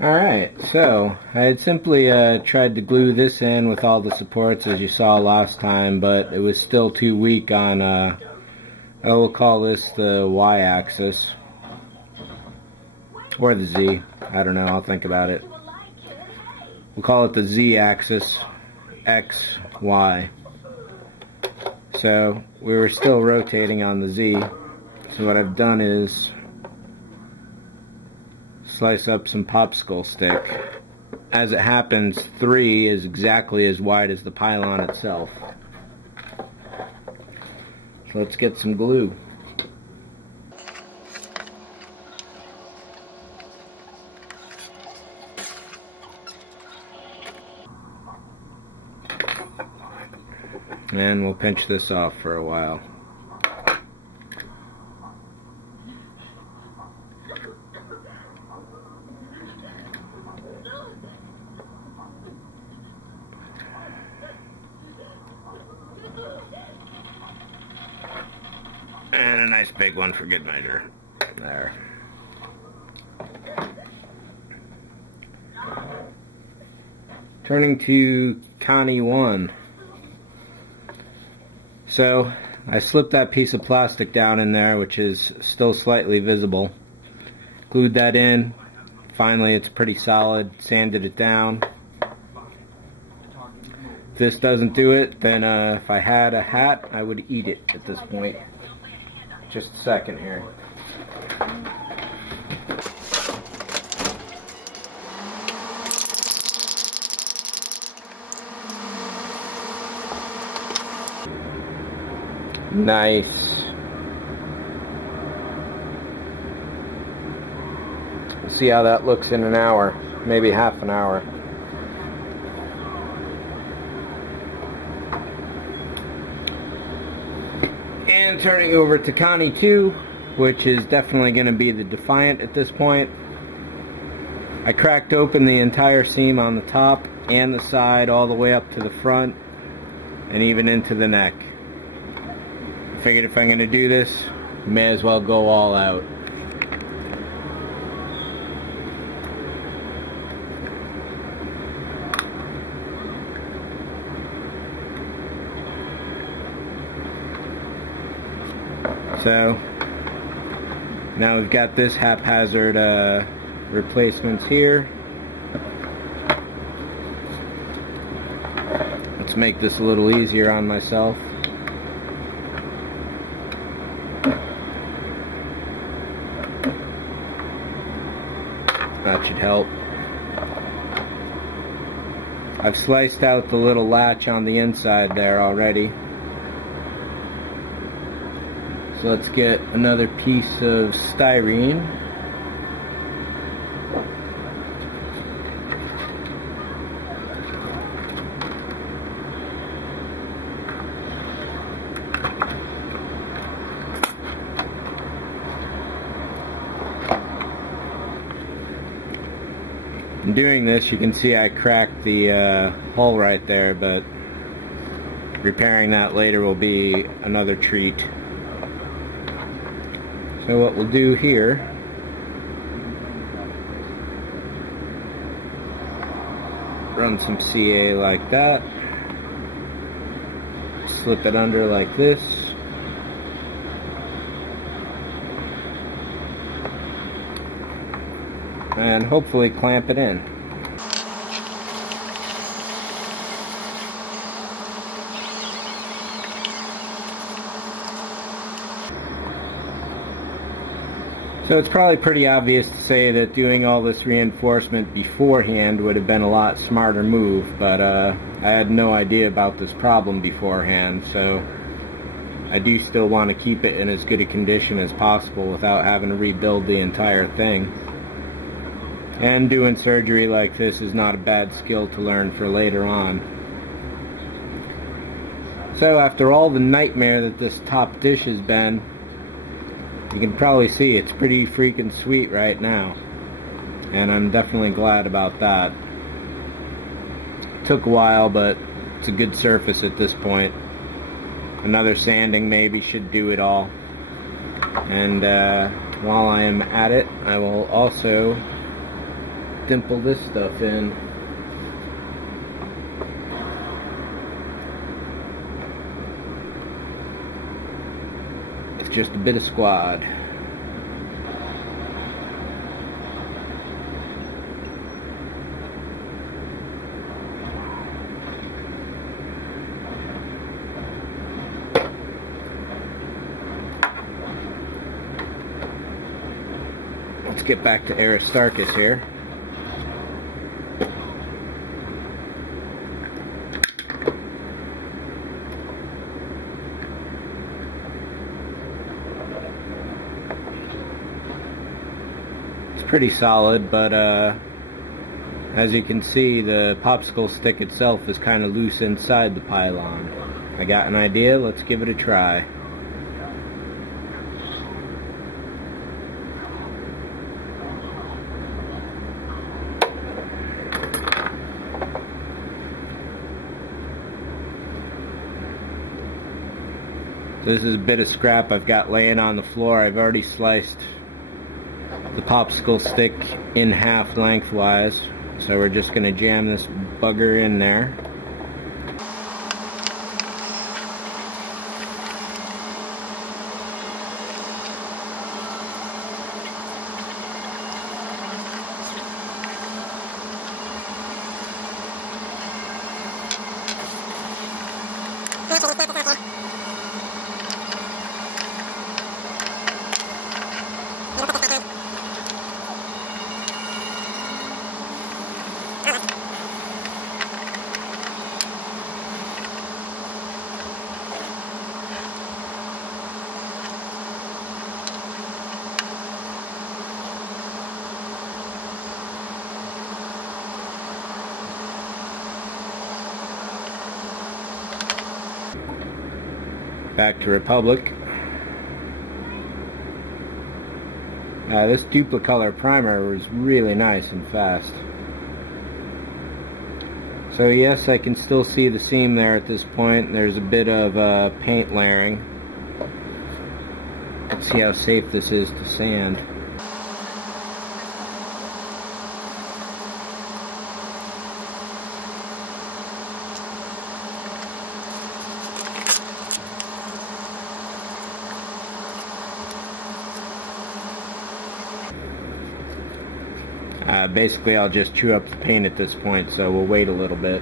Alright, so I had simply tried to glue this in with all the supports as you saw last time, but it was still too weak on, I will call this the Y-axis, or the Z, I don't know, I'll think about it. We'll call it the Z-axis, X, Y. So we were still rotating on the Z, so what I've done is slice up some popsicle stick. As it happens, 3 is exactly as wide as the pylon itself. So let's get some glue. And we'll pinch this off for a while. And a nice big one for good measure. There. Turning to Connie 1. So, I slipped that piece of plastic down in there, which is still slightly visible. Glued that in. Finally, it's pretty solid. Sanded it down. If this doesn't do it, then if I had a hat, I would eat it at this point. Just a second here. Nice. We'll see how that looks in an hour, maybe half an hour. And turning over to Connie 2, which is definitely going to be the Defiant at this point. I cracked open the entire seam on the top and the side all the way up to the front and even into the neck. I figured if I'm going to do this, may as well go all out. So now we've got this haphazard replacements here. Let's make this a little easier on myself. That should help. I've sliced out the little latch on the inside there already. So let's get another piece of styrene. In doing this, you can see I cracked the hole right there, but repairing that later will be another treat. So what we'll do here, run some CA like that, slip it under like this, and hopefully clamp it in. So it's probably pretty obvious to say that doing all this reinforcement beforehand would have been a lot smarter move, but I had no idea about this problem beforehand, so I do still want to keep it in as good a condition as possible without having to rebuild the entire thing. And doing surgery like this is not a bad skill to learn for later on. So after all the nightmare that this top dish has been, you can probably see it's pretty freaking sweet right now, and I'm definitely glad about that. It took a while, but it's a good surface at this point. Another sanding maybe should do it all. And while I am at it, I will also dimple this stuff in. With just a bit of squad. Let's get back to Aristarchus here. It's pretty solid, but as you can see, the popsicle stick itself is kind of loose inside the pylon. I got an idea, let's give it a try. This is a bit of scrap I've got laying on the floor. I've already sliced the popsicle stick in half lengthwise, so we're just going to jam this bugger in there. Back to Republic. This Duplicolor primer was really nice and fast. So yes, I can still see the seam there at this point. There's a bit of paint layering. Let's see how safe this is to sand. Basically I'll just chew up the paint at this point, so we'll wait a little bit.